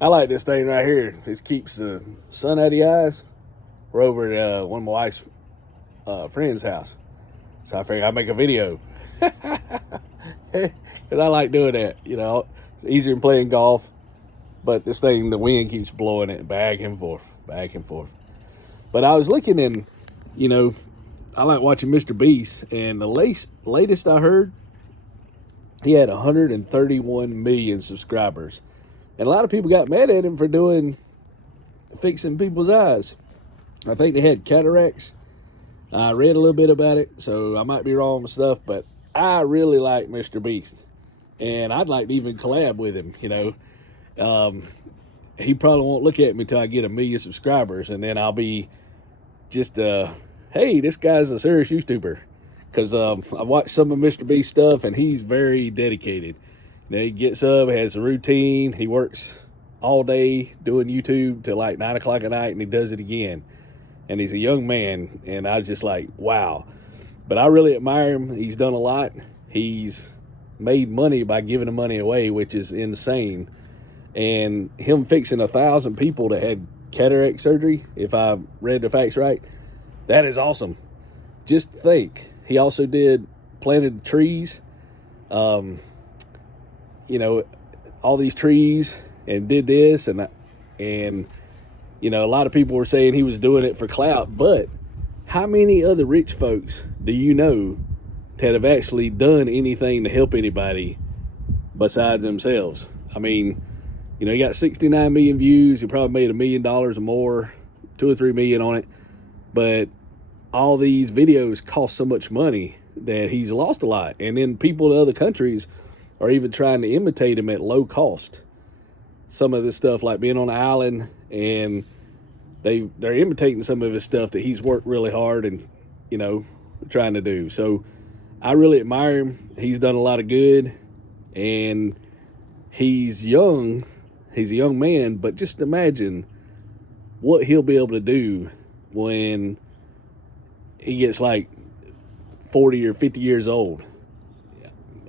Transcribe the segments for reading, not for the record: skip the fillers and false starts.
I like this thing right here. This keeps the sun out of your eyes. We're over at one of my wife's friend's house. So I figured I'd make a video. Because I like doing that. You know, it's easier than playing golf. But this thing, the wind keeps blowing it back and forth, back and forth. But I was looking and, you know, I like watching MrBeast. And the latest I heard, he had 131 million subscribers. And a lot of people got mad at him for fixing people's eyes. I think they had cataracts. I read a little bit about it, so I might be wrong with stuff, but I really like MrBeast. And I'd like to even collab with him, you know. He probably won't look at me till I get 1 million subscribers, and then I'll be just, hey, this guy's a serious YouTuber. Because I watched some of MrBeast stuff, and he's very dedicated. You know, he gets up, has a routine. He works all day doing YouTube till like 9 o'clock at night, and he does it again. And he's a young man, and I was just like, wow. But I really admire him. He's done a lot. He's made money by giving the money away, which is insane. And him fixing 1,000 people that had cataract surgery, if I read the facts right, that is awesome. Just think, he also planted trees, you know, all these trees, and did this, and you know, a lot of people were saying he was doing it for clout, but how many other rich folks do you know that have actually done anything to help anybody besides themselves? I mean, you know, he got 69 million views. He probably made $1 million or more, 2 or 3 million on it. But all these videos cost so much money that he's lost a lot. And then people in other countries are even trying to imitate him at low cost. Some of this stuff, like being on an island, and they're imitating some of his stuff that he's worked really hard and, you know, trying to do. So I really admire him. He's done a lot of good, and he's young. He's a young man, but just imagine what he'll be able to do when he gets like 40 or 50 years old.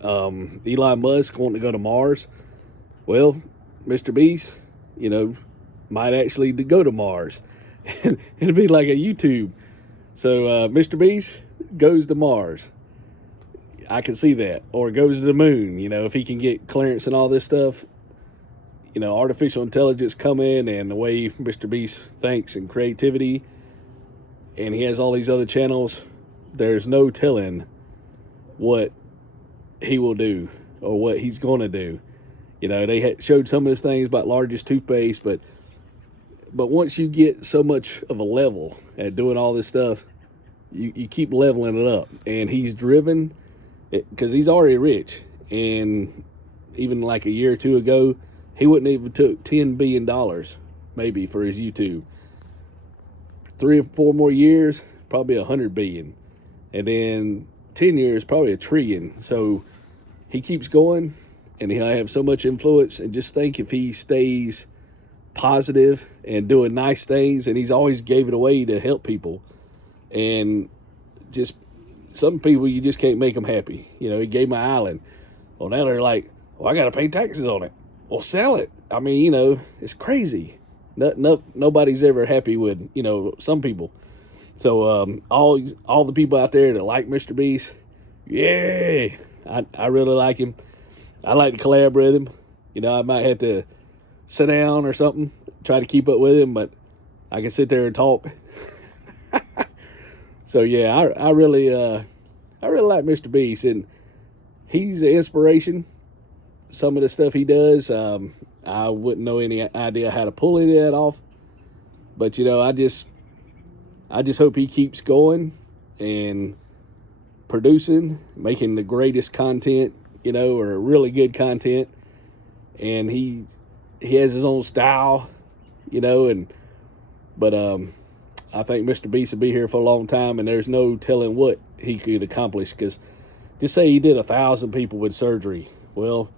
Elon Musk wanting to go to Mars. Well, MrBeast, you know, might actually go to Mars. And it'll be like a YouTube. So MrBeast goes to Mars. I can see that. Or goes to the moon, you know, if he can get clearance and all this stuff. You know, artificial intelligence come in, and the way MrBeast thinks and creativity, and he has all these other channels, there's no telling what he will do or what he's going to do. You know, they had showed some of his things about largest toothpaste, but once you get so much of a level at doing all this stuff, you keep leveling it up. And he's driven, because he's already rich. And even like a year or two ago, he wouldn't even took $10 billion maybe for his YouTube. 3 or 4 more years, probably 100 billion. And then 10 years, probably $1 trillion. So he keeps going, and he'll have so much influence. And just think if he stays positive and doing nice things, and he's always gave it away to help people. And just some people, you just can't make them happy. You know, he gave my island. Well, now they're like, well, I got to pay taxes on it. Well, sell it. I mean, you know, it's crazy. Nobody's ever happy with, you know, some people. So all the people out there that like MrBeast, yeah, I really like him. I like to collab with him. You know, I might have to sit down or something, try to keep up with him, but I can sit there and talk. So yeah, I really like MrBeast, and he's an inspiration. Some of the stuff he does, I wouldn't know any idea how to pull any of that off. But you know, I just hope he keeps going and producing, making the greatest content, you know, or really good content. And he has his own style, you know, but I think MrBeast will be here for a long time, and there's no telling what he could accomplish. Because just say he did 1,000 people with surgery. Well,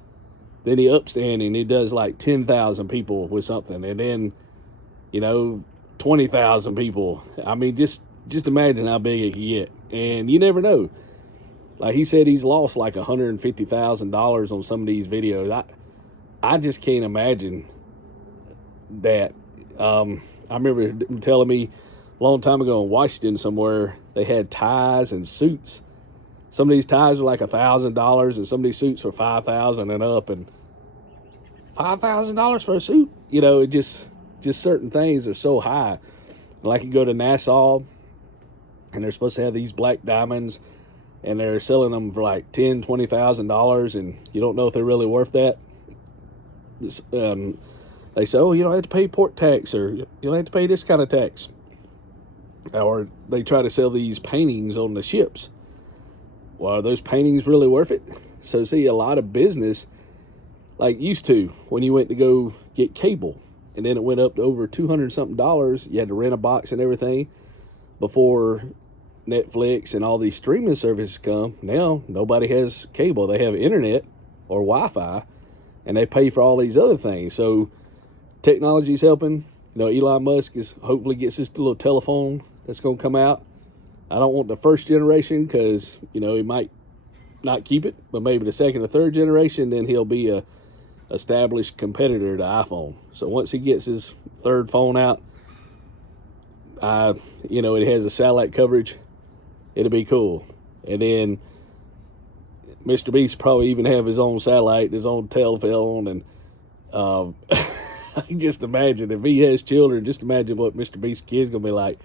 then he upstands and he does like 10,000 people with something, and then, you know, 20,000 people. I mean, just imagine how big it can get. And you never know. Like he said, he's lost like $150,000 on some of these videos. I just can't imagine that. I remember them telling me a long time ago in Washington somewhere, they had ties and suits. Some of these ties were like $1,000, and some of these suits were $5,000 and up, and $5,000 for a suit. You know, it just certain things are so high. Like you go to Nassau, and they're supposed to have these black diamonds, and they're selling them for like $10,000, $20,000, and you don't know if they're really worth that. They say, oh, you don't have to pay port tax, or you don't have to pay this kind of tax. Or they try to sell these paintings on the ships. Well, are those paintings really worth it? So see, a lot of business, like used to, when you went to go get cable, and then it went up to over $200 something. You had to rent a box and everything before Netflix and all these streaming services come. Now nobody has cable. They have internet or Wi-Fi, and they pay for all these other things. So technology's helping. You know, Elon Musk is hopefully gets this little telephone that's going to come out. I don't want the first generation because, you know, he might not keep it, but maybe the second or third generation, then he'll be a established competitor to iPhone. So once he gets his third phone out, you know, it has a satellite coverage, it'll be cool. And then MrBeast probably even have his own satellite, his own telephone, and I can just imagine if he has children, just imagine what MrBeast's kid's gonna be like.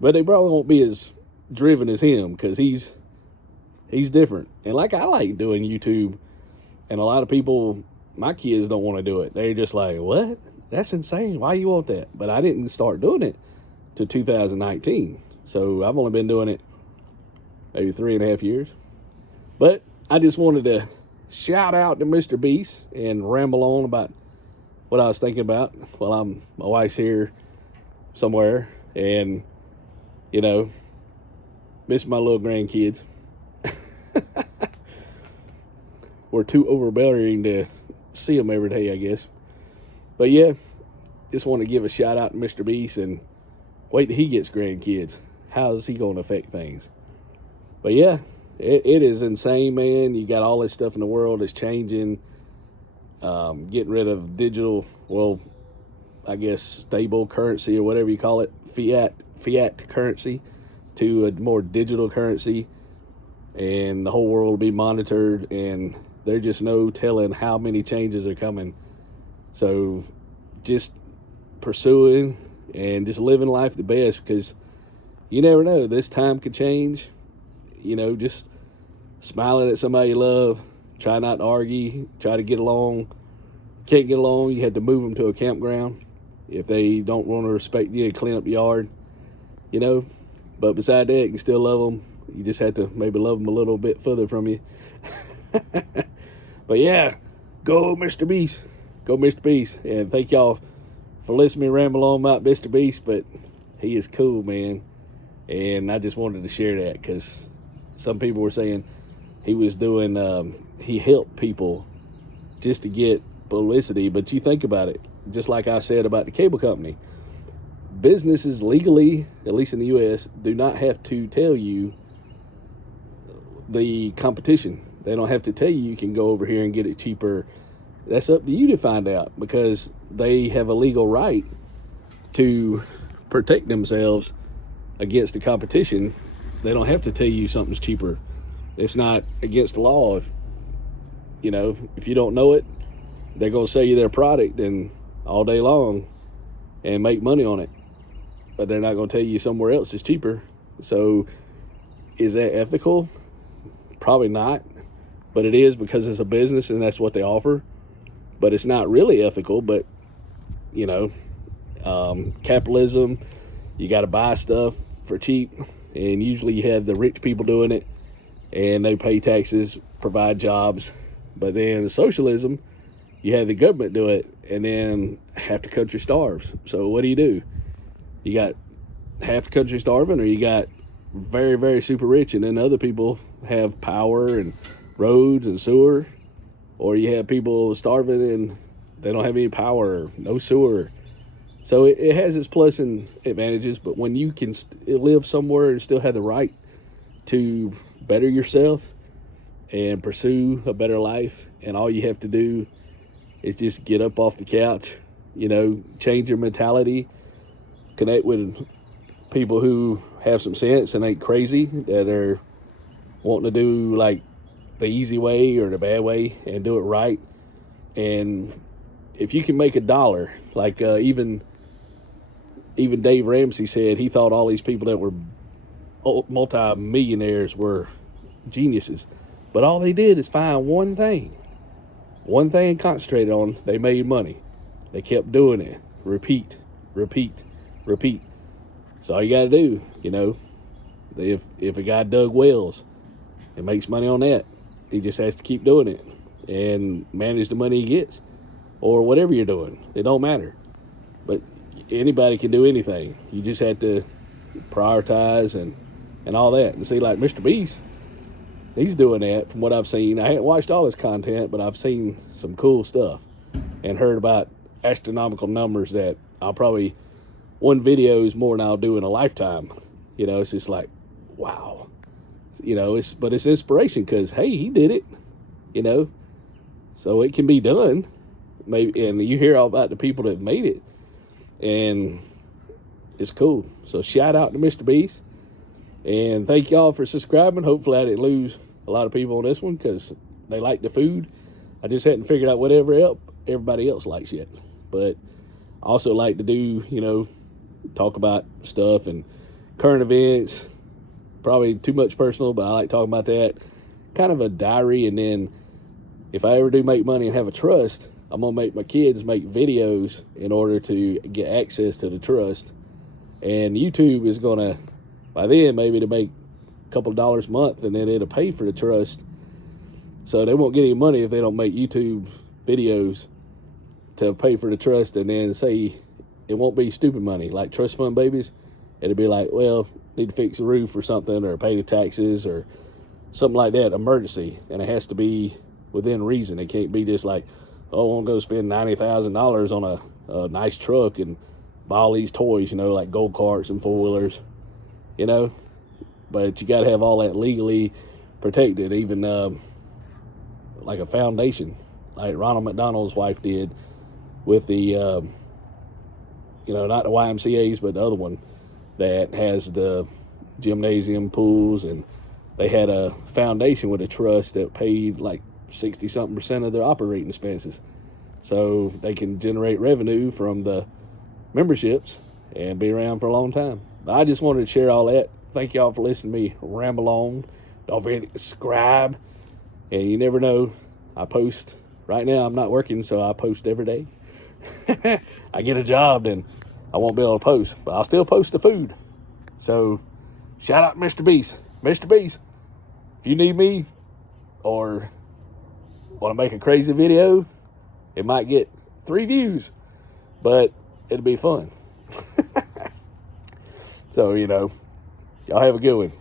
But they probably won't be as driven as him because he's different. And like, I like doing YouTube, and a lot of people, my kids don't want to do it. They're just like, what? That's insane. Why you want that? But I didn't start doing it till 2019. So I've only been doing it maybe 3.5 years. But I just wanted to shout out to MrBeast and ramble on about what I was thinking about while my wife's here somewhere, and, you know, miss my little grandkids. We're too overbearing to see them every day, I guess. But yeah, just want to give a shout out to MrBeast, and wait till he gets grandkids. How's he going to affect things? But yeah, it is insane, man. You got all this stuff in the world that's changing. Getting rid of digital, well, I guess stable currency or whatever you call it, fiat currency, to a more digital currency, and the whole world will be monitored, and there's just no telling how many changes are coming. So just pursuing and just living life the best, because you never know, this time could change. You know, just smiling at somebody you love, try not to argue, try to get along. Can't get along, you had to move them to a campground. If they don't want to respect you, clean up the yard, you know. But beside that, you can still love them. You just have to maybe love them a little bit further from you. But yeah, go MrBeast. Go MrBeast. And thank y'all for listening to me ramble on about MrBeast, but he is cool, man. And I just wanted to share that because some people were saying he was doing, he helped people just to get publicity. But you think about it, just like I said about the cable company, businesses legally, at least in the US, do not have to tell you the competition. They don't have to tell you can go over here and get it cheaper. That's up to you to find out, because they have a legal right to protect themselves against the competition. They don't have to tell you something's cheaper. It's not against the law. If you know, if you don't know it, they're going to sell you their product and all day long and make money on it, but they're not going to tell you somewhere else is cheaper. So is that ethical? Probably not, but it is because it's a business and that's what they offer. But it's not really ethical. But you know, capitalism, you got to buy stuff for cheap, and usually you have the rich people doing it, and they pay taxes, provide jobs. But then socialism, you have the government do it, and then half the country starves. So what do? You got half the country starving, or you got very, very super rich, and then other people have power and roads and sewer, or you have people starving and they don't have any power, no sewer. So it has its plus and advantages, but when you can live somewhere and still have the right to better yourself and pursue a better life, and all you have to do is just get up off the couch you know, change your mentality, connect with people who have some sense and ain't crazy, that are wanting to do like the easy way or the bad way and do it right. And if you can make $1, like even Dave Ramsey said he thought all these people that were multi-millionaires were geniuses, but all they did is find one thing and concentrate on. They made money. They kept doing it. Repeat. So all you got to do, you know, if a guy dug wells and makes money on that, he just has to keep doing it and manage the money he gets, or whatever you're doing. It don't matter. But anybody can do anything. You just have to prioritize and all that. And see, like MrBeast, he's doing that from what I've seen. I haven't watched all his content, but I've seen some cool stuff and heard about astronomical numbers that I'll probably, one video is more than I'll do in a lifetime. You know, it's just like, wow. You know, but it's inspiration because, hey, he did it, you know, so it can be done. Maybe, and you hear all about the people that made it, and it's cool. So shout out to MrBeast, and thank y'all for subscribing. Hopefully I didn't lose a lot of people on this one because they like the food. I just hadn't figured out whatever else everybody else likes yet. But I also like to do, you know, talk about stuff and current events. Probably too much personal, but I like talking about that. Kind of a diary. And then if I ever do make money and have a trust, I'm going to make my kids make videos in order to get access to the trust. And YouTube is going to, by then, maybe to make a couple of dollars a month, and then it'll pay for the trust. So they won't get any money if they don't make YouTube videos to pay for the trust. And then say it won't be stupid money like trust fund babies. It'll be like, well, need to fix the roof or something, or pay the taxes or something like that, emergency. And it has to be within reason. It can't be just like, oh, I want to go spend $90,000 on a nice truck and buy all these toys, you know, like go-karts and four-wheelers, you know. But you got to have all that legally protected, even like a foundation, like Ronald McDonald's wife did with the, you know, not the YMCA's, but the other one that has the gymnasium, pools, and they had a foundation with a trust that paid like 60-something% of their operating expenses, so they can generate revenue from the memberships and be around for a long time. But I just wanted to share all that. Thank y'all for listening to me ramble on. Don't forget to subscribe, and you never know, I post. Right now I'm not working, so I post every day. I get a job, then I won't be able to post, but I'll still post the food. So shout out to MrBeast. MrBeast, if you need me or want to make a crazy video, it might get 3 views, but it'll be fun. So, you know, y'all have a good one.